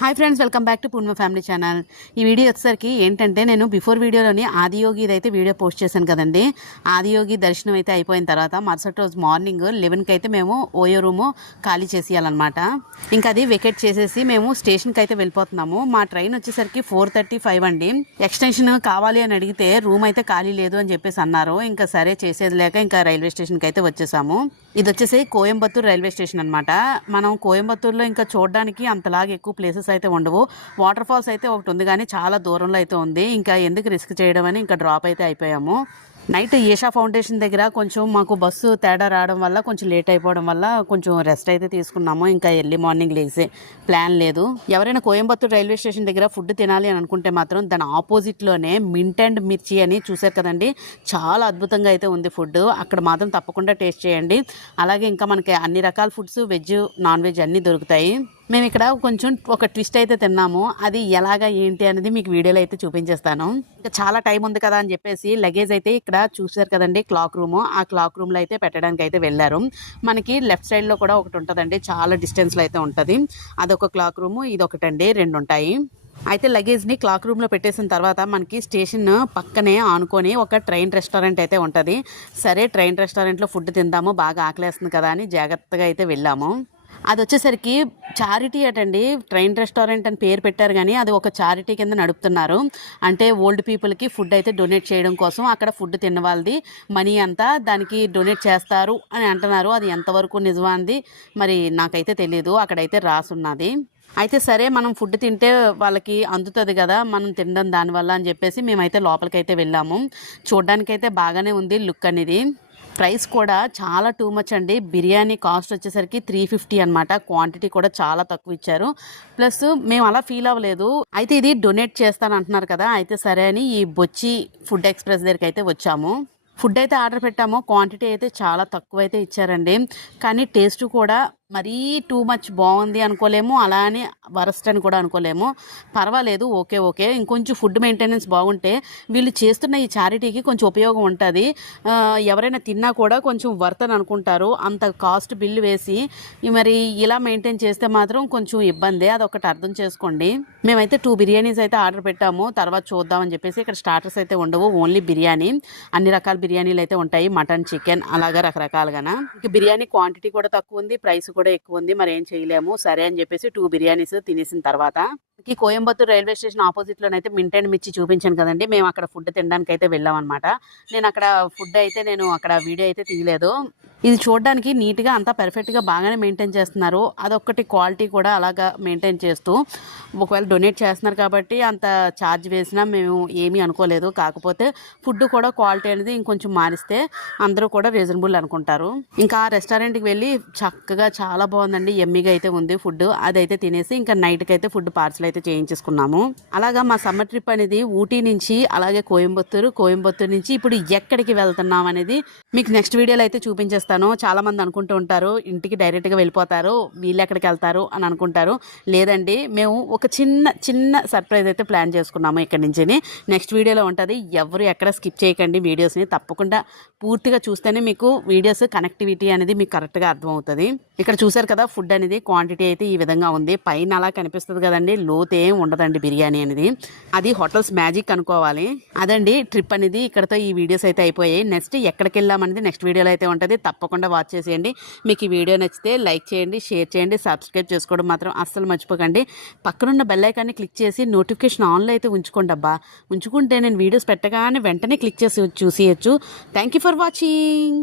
Hi friends, welcome back to Purna family channel. ఈ video వచ్చేసరికి ఏంటంటే, నేను బిఫోర్ వీడియోలోని ఆదియోగి అయితే వీడియో పోస్ట్ చేశాను కదండి. ఆదియోగి దర్శనం అయితే అయిపోయిన తర్వాత మరుసటి రోజు మార్నింగ్ 11కి అయితే మేము ఓయో రూము ఖాళీ చేసేయాలన్నమాట. ఇంకా అది వెకేట్ చేసేసి మేము స్టేషన్కి అయితే వెళ్ళిపోతున్నాము. మా ట్రైన్ వచ్చేసరికి 4:35 అండి. ఎక్స్టెన్షన్ కావాలి అని అడిగితే రూమ్ అయితే ఖాళీ లేదు అని చెప్పేసి అన్నారు. ఇంకా సరే చేసేది లేక ఇంకా రైల్వే స్టేషన్కి అయితే వచ్చేసాము. ఇది వచ్చేసి కోయంబత్తూర్ రైల్వే స్టేషన్ అనమాట. మనం కోయంబత్తూర్లో ఇంకా చూడడానికి అంతలాగా ఎక్కువ ప్లేసెస్ అయితే ఉండవు. వాటర్ ఫాల్స్ అయితే ఒకటి ఉంది, కానీ చాలా దూరంలో అయితే ఉంది. ఇంకా ఎందుకు రిస్క్ చేయడం అని ఇంకా డ్రాప్ అయితే అయిపోయాము. నైట్ ఈషా ఫౌండేషన్ దగ్గర కొంచెం మాకు బస్సు తేడా రావడం వల్ల కొంచెం లేట్ అయిపోవడం వల్ల కొంచెం రెస్ట్ అయితే తీసుకున్నాము. ఇంకా ఎర్లీ మార్నింగ్ లేసే ప్లాన్ లేదు. ఎవరైనా కోయంబత్తూర్ రైల్వే స్టేషన్ దగ్గర ఫుడ్ తినాలి అని అనుకుంటే మాత్రం దాని ఆపోజిట్లోనే మింట్ అండ్ మిర్చి అని చూసారు కదండి, చాలా అద్భుతంగా అయితే ఉంది ఫుడ్. అక్కడ మాత్రం తప్పకుండా టేస్ట్ చేయండి. అలాగే ఇంకా మనకి అన్ని రకాల ఫుడ్స్, వెజ్ నాన్ వెజ్ అన్నీ దొరుకుతాయి. మేము ఇక్కడ కొంచెం ఒక ట్విస్ట్ అయితే తిన్నాము. అది ఎలాగా ఏంటి అనేది మీకు వీడియోలో అయితే చూపించేస్తాను. ఇంకా చాలా టైం ఉంది కదా అని చెప్పేసి లగేజ్ అయితే ఇక్కడ చూసారు కదండి, క్లాక్ రూమ్. ఆ క్లాక్ రూమ్లో అయితే పెట్టడానికి అయితే వెళ్ళారు. మనకి లెఫ్ట్ సైడ్లో కూడా ఒకటి ఉంటుందండి, చాలా డిస్టెన్స్లో అయితే ఉంటుంది. అదొక క్లాక్ రూము, ఇదొకటండి, 2 ఉంటాయి. అయితే లగేజ్ని క్లాక్ రూమ్లో పెట్టేసిన తర్వాత మనకి స్టేషన్ పక్కనే ఆనుకొని ఒక ట్రైన్ రెస్టారెంట్ అయితే ఉంటుంది. సరే ట్రైన్ రెస్టారెంట్లో ఫుడ్ తిందాము, బాగా ఆకలేస్తుంది కదా అని జాగ్రత్తగా అయితే వెళ్ళాము. అది వచ్చేసరికి చారిటీ అటండి. ట్రైన్ రెస్టారెంట్ అని పేరు పెట్టారు, కానీ అది ఒక చారిటీ కింద నడుపుతున్నారు. అంటే ఓల్డ్ పీపుల్కి ఫుడ్ అయితే డొనేట్ చేయడం కోసం అక్కడ ఫుడ్ తిన్న వాళ్ళది మనీ అంతా దానికి డొనేట్ చేస్తారు అని అంటున్నారు. అది ఎంతవరకు నిజమాంది మరి నాకైతే తెలియదు, అక్కడైతే రాసున్నది. అయితే సరే మనం ఫుడ్ తింటే వాళ్ళకి అందుతుంది కదా, మనం తినడం దానివల్ల అని చెప్పేసి మేమైతే లోపలికైతే వెళ్ళాము. చూడడానికైతే బాగానే ఉంది లుక్ అనేది. ప్రైస్ కూడా చాలా టూ మచ్ అండి. బిర్యానీ కాస్ట్ వచ్చేసరికి 350 అనమాట. క్వాంటిటీ కూడా చాలా తక్కువ ఇచ్చారు. ప్లస్ మేము అలా ఫీల్ అవ్వలేదు. అయితే ఇది డొనేట్ చేస్తాను అంటున్నారు కదా, అయితే సరే అని ఈ బొచ్చి ఫుడ్ ఎక్స్ప్రెస్ దగ్గరికి అయితే వచ్చాము. ఫుడ్ అయితే ఆర్డర్ పెట్టాము. క్వాంటిటీ అయితే చాలా తక్కువ అయితే ఇచ్చారండి, కానీ టేస్ట్ కూడా మరీ టూ మచ్ బాగుంది అనుకోలేము, అలానే వరస్ట్ అని కూడా అనుకోలేము. పర్వాలేదు, ఓకే. ఇంకొంచెం ఫుడ్ మెయింటెనెన్స్ బాగుంటే వీళ్ళు చేస్తున్న ఈ చారిటీకి కొంచెం ఉపయోగం ఉంటుంది. ఎవరైనా తిన్నా కూడా కొంచెం వర్త్ అని అనుకుంటారు. అంత కాస్ట్ బిల్లు వేసి మరి ఇలా మెయింటైన్ చేస్తే మాత్రం కొంచెం ఇబ్బంది, అదొకటి అర్థం చేసుకోండి. మేమైతే 2 బిర్యానీస్ అయితే ఆర్డర్ పెట్టాము. తర్వాత చూద్దామని చెప్పేసి ఇక్కడ స్టార్టర్స్ అయితే ఉండవు, ఓన్లీ బిర్యానీ. అన్ని రకాల బిర్యానీలు అయితే ఉంటాయి, మటన్, చికెన్ అలాగా రకరకాలుగా. ఇక బిర్యానీ క్వాంటిటీ కూడా తక్కువ ఉంది, ప్రైస్ కూడా ఎక్కువ ఉంది. మరి ఏం చేయలేము, సరే అని చెప్పేసి 2 బిర్యానీస్ తినేసిన తర్వాత కోయంబత్తూర్ రైల్వే స్టేషన్ ఆపోజిట్ లోనైతే మింట్ అండ్ మిర్చి చూపించాను కదండి, మేము అక్కడ ఫుడ్ తినడానికి అయితే వెళ్ళాం అనమాట. నేను అక్కడ ఫుడ్ అయితే అక్కడ వీడియో అయితే తీయలేదు. ఇది చూడడానికి నీట్గా అంతా పర్ఫెక్ట్గా బాగానే మెయింటైన్ చేస్తున్నారు. అదొక్కటి క్వాలిటీ కూడా అలాగా మెయింటైన్ చేస్తూ, ఒకవేళ డొనేట్ చేస్తున్నారు కాబట్టి అంత ఛార్జ్ వేసినా మేము ఏమీ అనుకోలేదు. కాకపోతే ఫుడ్ కూడా క్వాలిటీ అనేది ఇంకొంచెం మారిస్తే అందరూ కూడా రీజనబుల్ అనుకుంటారు. ఇంకా ఆ రెస్టారెంట్కి వెళ్ళి చక్కగా చాలా బాగుందండి, ఎమ్మిగా అయితే ఉంది ఫుడ్. అదైతే తినేసి ఇంకా నైట్కి అయితే ఫుడ్ పార్సల్ అయితే చేయించేసుకున్నాము. అలాగా మా సమ్మర్ ట్రిప్ అనేది ఊటీ నుంచి అలాగే కోయంబత్తూరు నుంచి ఇప్పుడు ఎక్కడికి వెళ్తున్నాం అనేది మీకు నెక్స్ట్ వీడియోలో అయితే చూపించేస్తాను. చాలా మంది అనుకుంటూ ఉంటారు ఇంటికి డైరెక్ట్గా వెళ్ళిపోతారు, వీళ్ళు ఎక్కడికి వెళ్తారు అని అనుకుంటారు. లేదండి, మేము ఒక చిన్న సర్ప్రైజ్ అయితే ప్లాన్ చేసుకున్నాము ఇక్కడ నుంచి. నెక్స్ట్ వీడియోలో ఉంటుంది. ఎవరు ఎక్కడ స్కిప్ చేయకండి వీడియోస్ని, తప్పకుండా పూర్తిగా చూస్తేనే మీకు వీడియోస్ కనెక్టివిటీ అనేది మీకు కరెక్ట్గా అర్థమవుతుంది. ఇక్కడ చూసారు కదా, ఫుడ్ అనేది క్వాంటిటీ అయితే ఈ విధంగా ఉంది. పైన అలా కనిపిస్తుంది కదండి, లోతు ఏం ఉండదండి బిర్యానీ అనేది. అది హోటల్స్ మ్యాజిక్ అనుకోవాలి. అదండి ట్రిప్ అనేది. ఇక్కడతో ఈ వీడియోస్ అయితే అయిపోయాయి. నెక్స్ట్ ఎక్కడికి వెళ్ళామనేది నెక్స్ట్ వీడియోలో అయితే ఉంటుంది, తప్పకుండా వాచ్ చేసేయండి. మీకు ఈ వీడియో నచ్చితే లైక్ చేయండి, షేర్ చేయండి, సబ్స్క్రైబ్ చేసుకోవడం మాత్రం అస్సలు మర్చిపోకండి. పక్కనున్న బెల్ ఐకాన్ని క్లిక్ చేసి నోటిఫికేషన్ ఆన్లో అయితే ఉంచుకోండి అబ్బా. ఉంచుకుంటే నేను వీడియోస్ పెట్టగానే వెంటనే క్లిక్ చేసి చూసేయచ్చు. Thank you for watching.